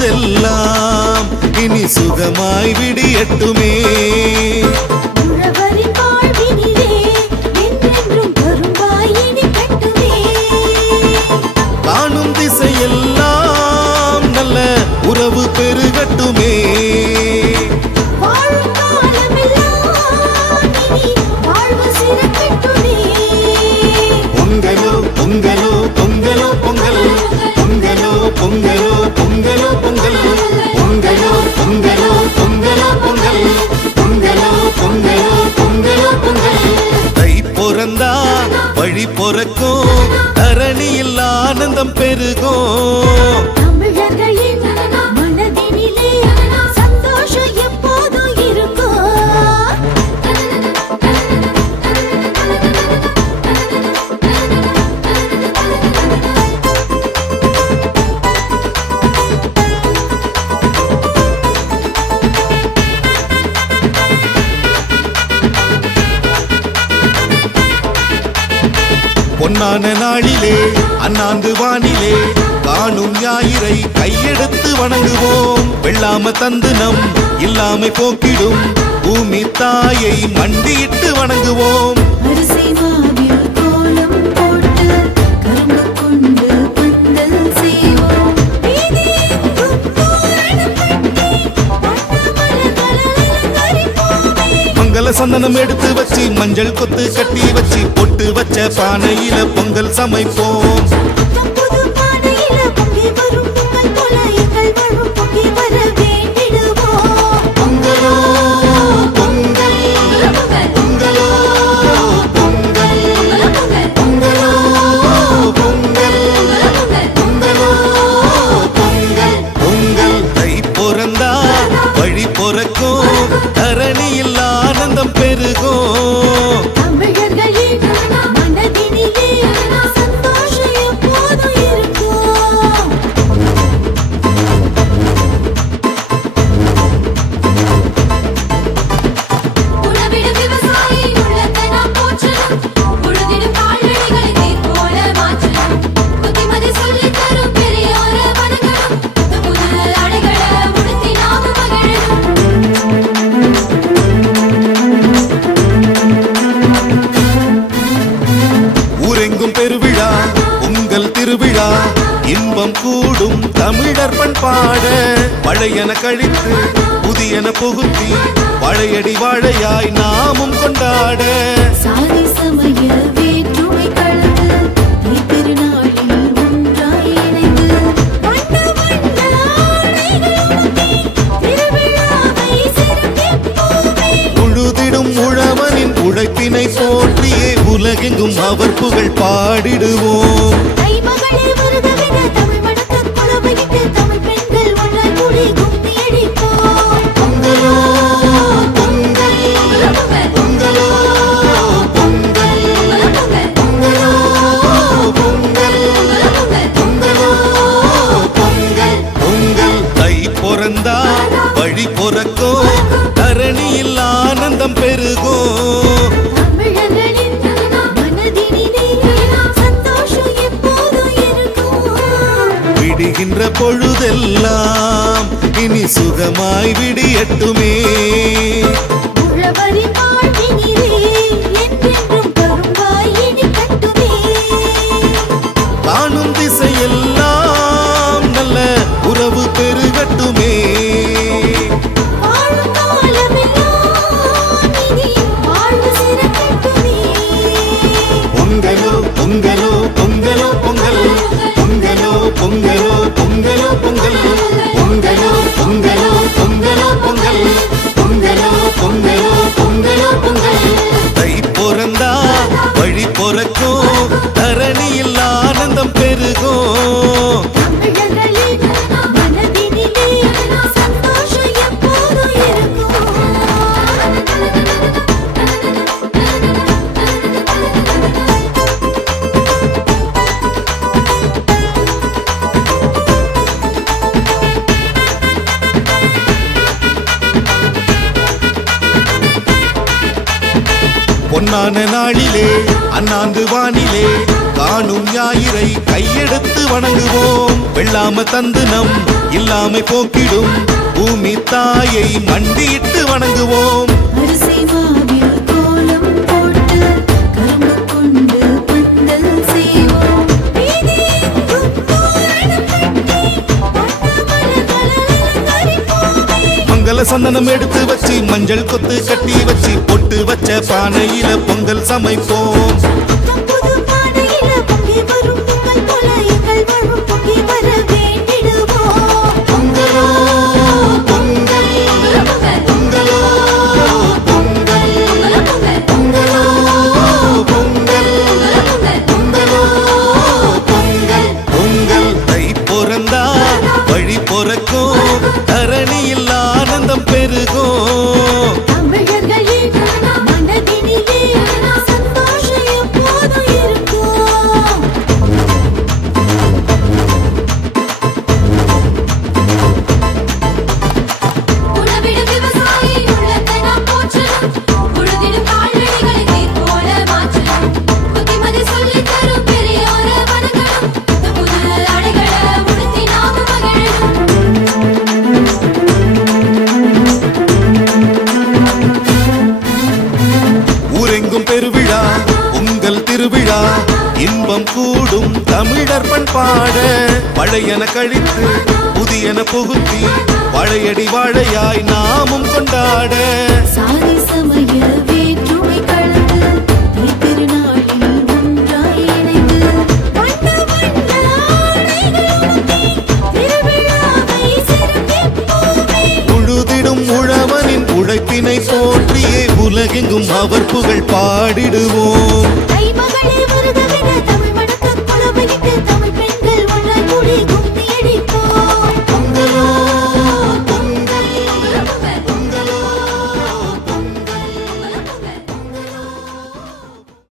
பொழுதெல்லாம் இனி சுகமாய் விடியட்டுமே. காணும் திசையெல்லாம் நல்ல உறவு பெருகட்டுமே. பொங்கலோ பொங்கலோ பொங்கலோ பொங்கல், பொங்கலோ பொங்கலோ பொங்கலோ பொங்கல், பொங்கலோ பொங்கலோ பொங்கலோ பொங்கல், பொங்கலோ பொங்கலோ பொங்கலோ பொங்கல். தை பொறந்தா வழி பொறக்கும், தரணியில் ஆனந்தம் பெருகும். பொன்னான நாளிலே அண்ணாந்து வானிலே காணும் ஞாயிறை கையெடுத்து வணங்குவோம். வெள்ளாம தந்து நம் இல்லாமை போக்கிடும் பூமி தாயை மண்டியிட்டு வணங்குவோம். மங்கள சந்தனம் எடுத்து வச்சு மஞ்சள் கொத்து கட்டி வச்சு பொட்டு வச்ச பானையில பொங்கல் சமைப்போம். பொங்கலோ பொங்கல், பொங்கலோ பொங்கல், பொங்கலோ பொங்கல், பொங்கலோ பொங்கல். பொங்கல் தை பொறந்தா வழி பொறக்கும், தரணியில் ஆனந்தம் பெருகும். பெருவிழா உங்கள் திருவிழா இன்பம் கூடும் தமிழர் பண்பாட, பழையன கழித்து புதியன புகுத்தி பழையடி வாழையாய் நாமும் கொண்டாட. சாதி சமய வேற்றுமை கலந்து திருநாளில் ஒன்றாய் இணைந்து வண்ண வண்ண திருவிழாவை சிறப்பிப்போமே. உழுதிடும் உழவனின் உழைப்பினை போற்றியே உலகெங்கும் அவர் புகழ் பாடிடுவோம். பொங்கலோ பொங்கல், பொங்கலோ பொங்கல், பொங்கலோ பொங்கல், பொங்கலோ பொங்கல். பொங்கல் தை பொறந்தா வழி பொறக்கும், தரணியில் ஆனந்தம் பெருகும். விடுகின்ற பொழுதெல்லாம் இனி சுகமாய் விடியட்டுமே. காணும் திசையெல்லாம் நல்ல உறவு பெருகட்டுமே. பொங்கலோ பொங்கலோ பொங்கலோ பொங்கல், பொங்கலோ பொங்கலோ பொங்கலோ பொங்கல், பொங்கலோ பொங்கலோ பொங்கலோ பொங்கல், பொங்கலோ பொங்கலோ பொங்கலோ பொங்கல். தை பொறந்தா வழி பொறக்கும், தரணியில் ஆனந்தம் பெருகும். பொன்னான நாளிலே அண்ணாந்து வானிலே காணும் ஞாயிறை கையெடுத்து வணங்குவோம். வெள்ளாம தந்து நம் இல்லாமை போக்கிடும் பூமி தாயை மண்டியிட்டு வணங்குவோம். அரிசி மாவில் கோலம் போட்டு கரும்பு கொண்டு பந்தல் செய்வோம். வீதியெங்கும் தோரணம் கட்டி வண்ண மலர்களால் அலங்கரிப்போமே. மங்கள சந்தனம் எடுத்து வச்சு மஞ்சள் கொத்து கட்டி வச்சு பொட்டு வச்ச பானையில பொங்கல் சமைப்போம். புது பானையில பொங்கி வரும் பொங்கல் போல எங்கள் வாழ்வும் பொங்கி வர வேண்டிடுவோம். பொங்கலோ பொங்கல் பொங்கலோ பொங்கல் பொங்கலோ பொங்கல் பொங்கலோ பொங்கல் பொங்கல். தை பிறந்தா வழி பிறக்கும், தரணியில் ஆனந்தம் பெருகும். தமிழர்களின் மனதினிலே சந்தோஷம் எப்போதும் இருக்கும். உணவிடும் விவசாயி உள்ளத்தை நாம் போற்றணும். உழுதிடும் கால்நடைகளை நீர் போல மாற்றணும். புத்திமதி சொல்லித் தரும் பெரியோரை வணங்கணும். புது அடைகளை உடுத்தி நாம் மகிழணும். ஊரெங்கும் பெருவிழா உங்கள் திருவிழா, இன்பம் கூடும் தமிழர் பண்பாட. பழையன கழித்து புதியன புகுத்தி பழையடி வாழையாய் நாமும் கொண்டாட. சாதி சமய வேற்றுமை கலந்து திருநாளில் ஒன்றாய் இணைந்து வண்ண வண்ண ஆடைகள் உடுத்தி திருவிழாவை சிறப்பிப்போமே. உழுதிடும் உழவனின் உழைப்பினை போற்றியே உலகெங்கும் அவர் புகழ் பாடிடுவோம்.